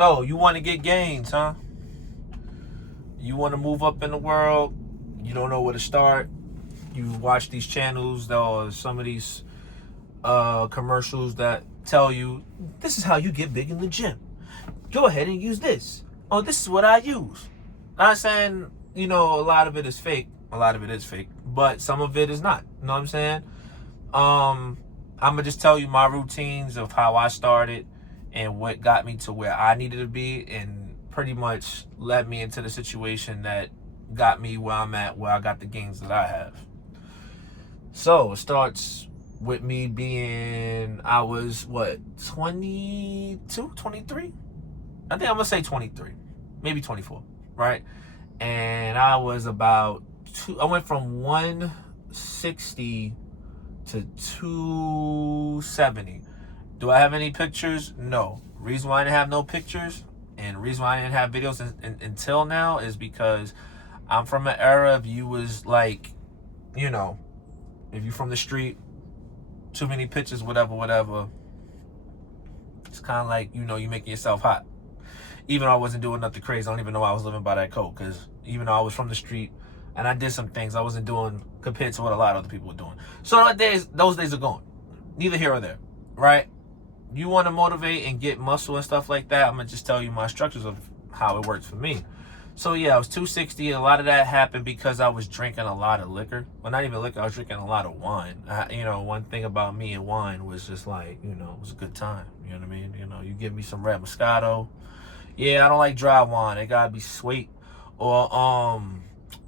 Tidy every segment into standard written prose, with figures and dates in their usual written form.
So, you want to get gains, huh? You want to move up in the world. You don't know where to start. You watch these channels or some of these commercials that tell you, this is how you get big in the gym. Go ahead and use this. Oh, this is what I use. Not saying, a lot of it is fake. A lot of it is fake. But some of it is not. You know what I'm saying? I'm going to just tell you my routines of how I started and what got me to where I needed to be, and pretty much led me into the situation that got me where I'm at, where I got the gains that I have. So it starts with me being, I was 22, 23? I think I'm going to say 23, maybe 24, right? And I was I went from 160 to 270. Do I have any pictures? No. Reason why I didn't have no pictures and reason why I didn't have videos until now is because I'm from an era of you was like, if you from the street, too many pictures, whatever. It's kind of like, you making yourself hot. Even though I wasn't doing nothing crazy, I don't even know I was living by that code, because even though I was from the street and I did some things I wasn't doing compared to what a lot of other people were doing. So those days are gone. Neither here or there, right? You want to motivate and get muscle and stuff like that, I'm going to just tell you my structures of how it works for me. So yeah, I was 260. A lot of that happened because I was drinking a lot of liquor. Well, not even liquor, I was drinking a lot of wine. One thing about me and wine was just like, it was a good time. You know what I mean? You give me some Red Moscato. Yeah, I don't like dry wine. It gotta be sweet. Or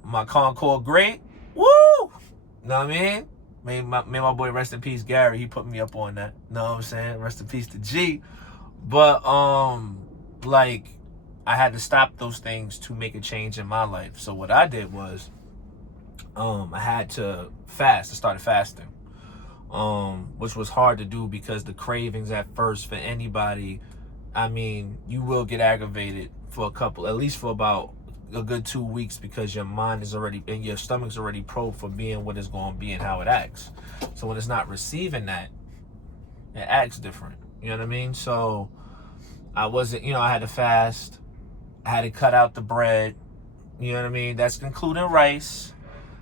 my Concord Grape. Woo! Know what I mean? My boy, rest in peace, Gary, he put me up on that. Know what I'm saying? Rest in peace to G. But I had to stop those things to make a change in my life. So what I did was I had to fast. I started fasting. Which was hard to do because the cravings at first for anybody, you will get aggravated for at least for about a good 2 weeks, because your mind is already, and your stomach's already probed for being what it's going to be and how it acts. So when it's not receiving that, it acts different. You know what I mean? So I wasn't, I had to fast. I had to cut out the bread. You know what I mean? That's including rice.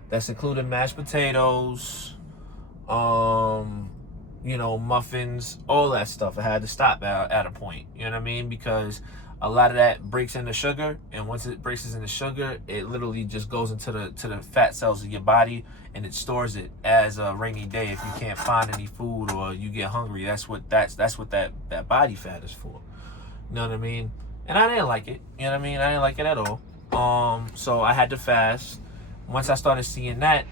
That's including mashed potatoes. Muffins, all that stuff. I had to stop at a point. You know what I mean? Because a lot of that breaks into sugar, and once it breaks into sugar, it literally just goes into the fat cells of your body, and it stores it as a rainy day if you can't find any food or you get hungry. That's what that body fat is for. You know what I mean? And I didn't like it. You know what I mean? I didn't like it at all. So I had to fast. Once I started seeing that,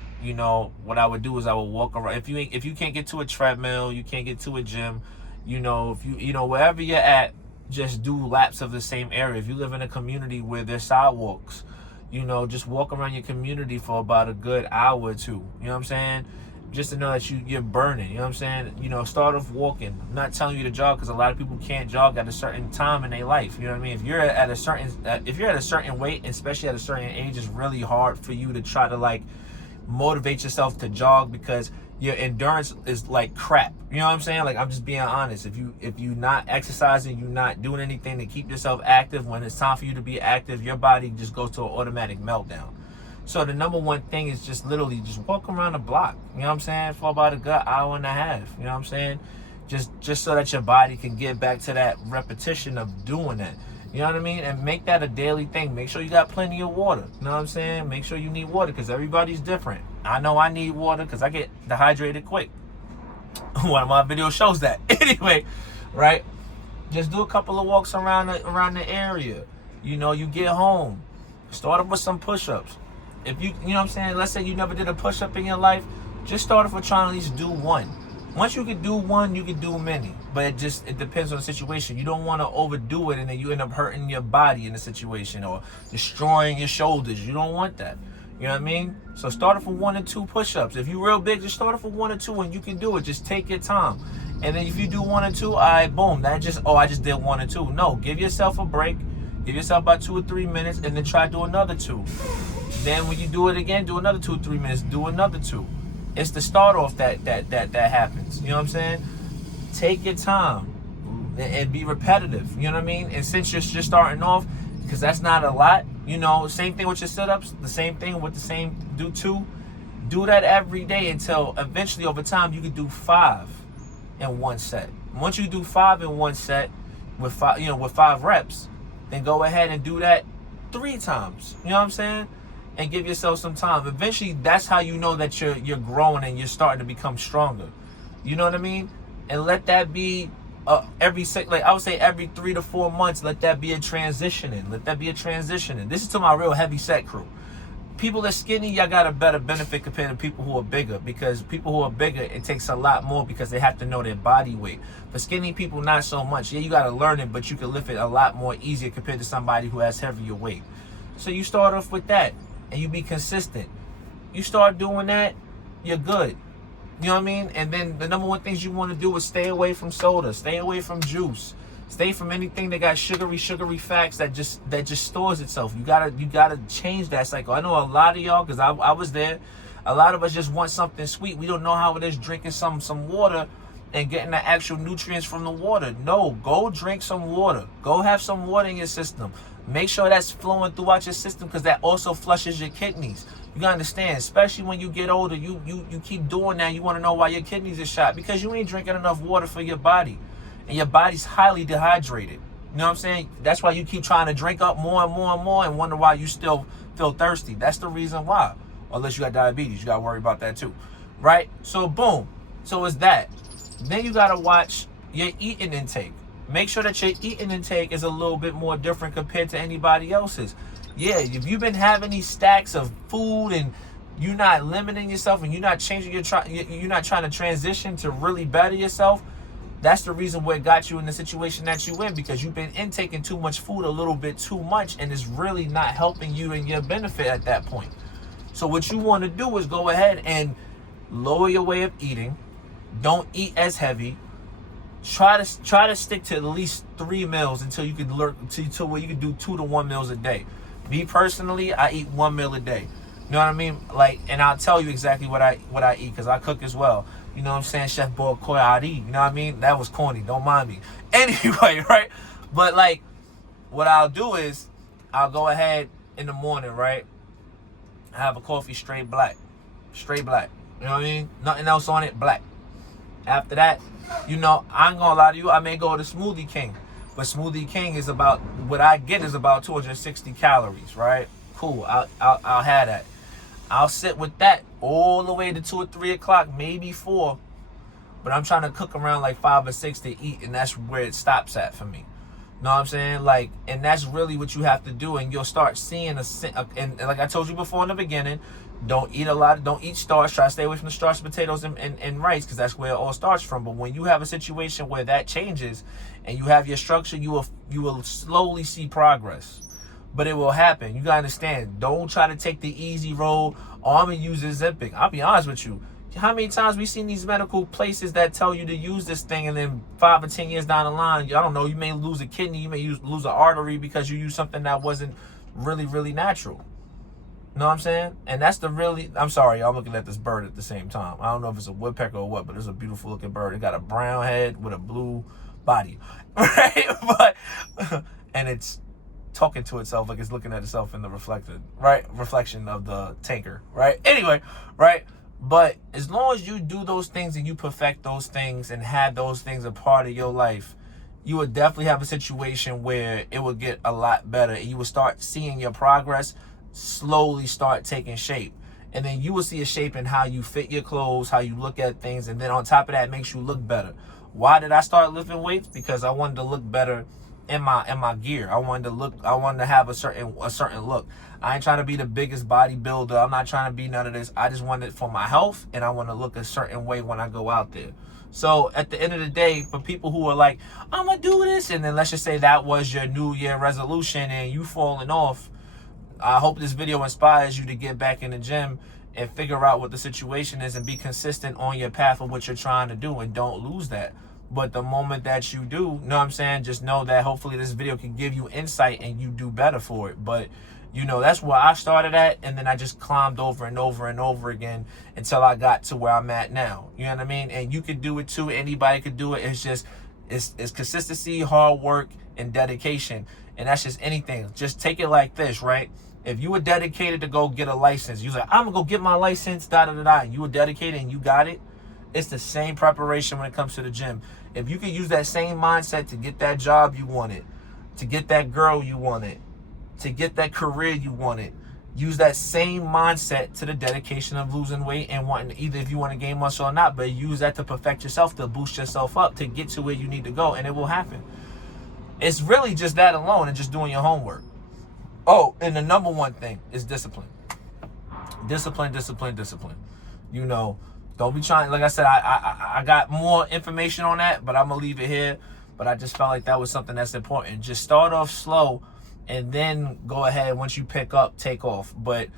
what I would do is I would walk around. If you can't get to a treadmill, you can't get to a gym, if you wherever you're at, just do laps of the same area. If you live in a community where there's sidewalks, just walk around your community for about a good hour or two. You know what I'm saying? Just to know that you're burning. You know what I'm saying? Start off walking. I'm not telling you to jog, because a lot of people can't jog at a certain time in their life. You know what I mean? If you're at a certain weight, especially at a certain age, it's really hard for you to try to motivate yourself to jog, because your endurance is like crap. You know what I'm saying? I'm just being honest. If you not exercising, you're not doing anything to keep yourself active, when it's time for you to be active, your body just goes to an automatic meltdown. So the number one thing is just literally just walk around the block. You know what I'm saying? For about a good hour and a half. You know what I'm saying? Just so that your body can get back to that repetition of doing that. You know what I mean? And make that a daily thing. Make sure you got plenty of water. You know what I'm saying? Make sure you need water, because everybody's different. I know I need water because I get dehydrated quick. One of my videos shows that. Anyway, right? Just do a couple of walks around the area. You get home. Start off with some push-ups. If you know what I'm saying? Let's say you never did a push-up in your life. Just start off with trying to at least do one. Once you can do one, you can do many. But it depends on the situation. You don't want to overdo it and then you end up hurting your body in the situation or destroying your shoulders. You don't want that. You know what I mean? So start off with 1 or 2 push-ups. If you're real big, just start off with 1 or 2 and you can do it. Just take your time. And then if you do 1 or 2, all right, boom. I just did 1 or 2. No, give yourself a break. Give yourself about 2 or 3 minutes and then try to do another 2. Then when you do it again, do another 2 or 3 minutes. Do another 2. It's the start off that happens. You know what I'm saying? Take your time. and be repetitive. You know what I mean? And since you're just starting off, because that's not a lot, you know, same thing with your sit-ups, the same thing with the same, do that every day until eventually over time you can do 5 in one set. Once you do 5 in one set with 5 reps, then go ahead and do that 3 times. You know what I'm saying? And give yourself some time. Eventually, that's how you know that you're growing and you're starting to become stronger. You know what I mean? And let that be every 3 to 4 months. Let that be a transitioning. This is to my real heavy set crew. People that skinny, y'all got a better benefit compared to people who are bigger, because people who are bigger, it takes a lot more because they have to know their body weight. For skinny people, not so much. Yeah, you got to learn it, but you can lift it a lot more easier compared to somebody who has heavier weight. So you start off with that and you be consistent. You start doing that, you're good. You know what I mean? And then the number one things you want to do is stay away from soda, stay away from juice. Stay from anything that got sugary facts that just stores itself. You gotta change that cycle. I know a lot of y'all, because I was there. A lot of us just want something sweet. We don't know how it is drinking some water and getting the actual nutrients from the water. No, go drink some water. Go have some water in your system. Make sure that's flowing throughout your system, because that also flushes your kidneys. You gotta understand, especially when you get older, you keep doing that. You want to know why your kidneys are shot, because you ain't drinking enough water for your body. And your body's highly dehydrated. You know what I'm saying? That's why you keep trying to drink up more and more and more and wonder why you still feel thirsty. That's the reason why. Unless you got diabetes, you got to worry about that too. Right? So boom. So it's that. Then you got to watch your eating intake. Make sure that your eating intake is a little bit more different compared to anybody else's. Yeah, if you've been having these stacks of food and you're not limiting yourself and you're not changing you're not trying to transition to really better yourself, that's the reason what got you in the situation that you in, because you've been intaking too much food a little bit too much, and it's really not helping you in your benefit at that point. So what you want to do is go ahead and lower your way of eating. Don't eat as heavy. Try to stick to at least 3 meals until you can learn to where you can do 2 to 1 meals a day. Me personally, I eat 1 meal a day. You know what I mean? Like, and I'll tell you exactly what I eat, because I cook as well. You know what I'm saying? Chef Boyardee. You know what I mean? That was corny. Don't mind me. Anyway, right? But like, what I'll do is I'll go ahead in the morning, right? Have a coffee straight black. Straight black. You know what I mean? Nothing else on it, black. After that, you know, I ain't gonna lie to you, I may go to Smoothie King. But Smoothie King is about, what I get is about 260 calories, right? Cool. I'll have that. I'll sit with that all the way to 2 or 3 o'clock, maybe 4. But I'm trying to cook around like 5 or 6 to eat, and that's where it stops at for me. Know what I'm saying? Like, and that's really what you have to do, and you'll start seeing and like I told you before in the beginning, don't eat starch. Try to stay away from the starch, potatoes and rice, because that's where it all starts from. But when you have a situation where that changes and you have your structure, you will slowly see progress. But it will happen. You gotta understand. Don't try to take the easy road. Oh, I'm gonna use Ozempic. I'll be honest with you. How many times we seen these medical places that tell you to use this thing, and then 5 or 10 years down the line, I don't know, you may lose a kidney, you may lose an artery because you used something that wasn't really, really natural. You know what I'm saying? And that's I'm sorry, I'm looking at this bird at the same time. I don't know if it's a woodpecker or what, but it's a beautiful looking bird. It got a brown head with a blue body, right? And it's talking to itself like it's looking at itself in the reflection of the tanker, right? Anyway, right? But as long as you do those things and you perfect those things and have those things a part of your life, you would definitely have a situation where it would get a lot better, and you will start seeing your progress slowly start taking shape. And then you will see a shape in how you fit your clothes, how you look at things, and then on top of that, it makes you look better. Why did I start lifting weights? Because I wanted to look better in my gear. I wanted to have a certain look. I ain't trying to be the biggest bodybuilder. I'm not trying to be none of this. I just want it for my health, and I want to look a certain way when I go out there. So at the end of the day, for people who are like, I'm gonna do this, and then let's just say that was your New Year resolution and you falling off, I hope this video inspires you to get back in the gym and figure out what the situation is and be consistent on your path of what you're trying to do, and don't lose that. But the moment that you do, you know what I'm saying, just know that hopefully this video can give you insight and you do better for it. But you know, that's where I started at, and then I just climbed over and over and over again until I got to where I'm at now. You know what I mean? And you could do it too. Anybody could do it. It's just It's consistency, hard work, and dedication. And that's just anything. Just take it like this, right? If you were dedicated to go get a license, you was like, I'm going to go get my license, da-da-da-da. You were dedicated and you got it. It's the same preparation when it comes to the gym. If you can use that same mindset to get that job you wanted, to get that girl you wanted, to get that career you wanted, use that same mindset to the dedication of losing weight and wanting to, either if you want to gain muscle or not, but use that to perfect yourself, to boost yourself up, to get to where you need to go, and it will happen. It's really just that alone and just doing your homework. Oh, and the number one thing is discipline. Discipline. You know, don't be trying, like I said, I got more information on that, but I'm going to leave it here. But I just felt like that was something that's important. Just start off slow and then go ahead. Once you pick up, take off. But,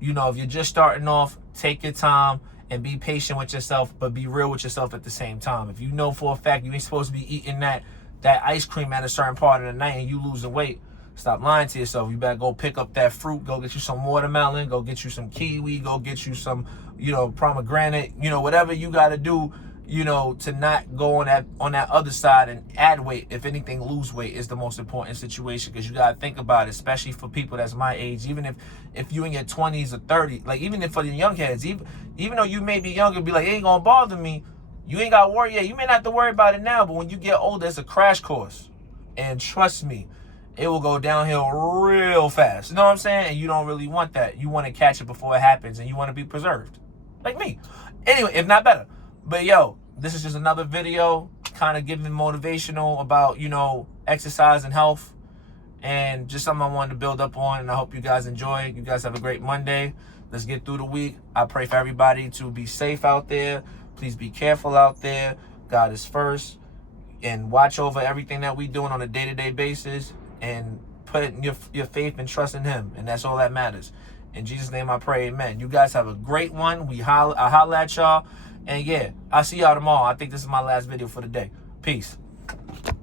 you know, if you're just starting off, take your time and be patient with yourself, but be real with yourself at the same time. If you know for a fact you ain't supposed to be eating that ice cream at a certain part of the night and you losing weight, stop lying to yourself. You better go pick up that fruit. Go get you some watermelon. Go get you some kiwi. Go get you some, you know, pomegranate. You know, whatever you got to do, you know, to not go on that other side and add weight. If anything, lose weight is the most important situation, because you got to think about it, especially for people that's my age. Even if you in your 20s or 30s, like even if for the young heads, even though you may be younger, be like, it ain't going to bother me. You ain't got to worry. Yeah, you may not have to worry about it now, but when you get older, it's a crash course. And trust me, it will go downhill real fast. You know what I'm saying? And you don't really want that. You want to catch it before it happens, and you want to be preserved. Like me. Anyway, if not better. But yo, this is just another video kind of giving motivational about, you know, exercise and health. And just something I wanted to build up on, and I hope you guys enjoy. You guys have a great Monday. Let's get through the week. I pray for everybody to be safe out there. Please be careful out there. God is first. And watch over everything that we're doing on a day-to-day basis. And put your faith and trust in him. And that's all that matters. In Jesus' name I pray, amen. You guys have a great one. I holla at y'all. And yeah, I'll see y'all tomorrow. I think this is my last video for the day. Peace.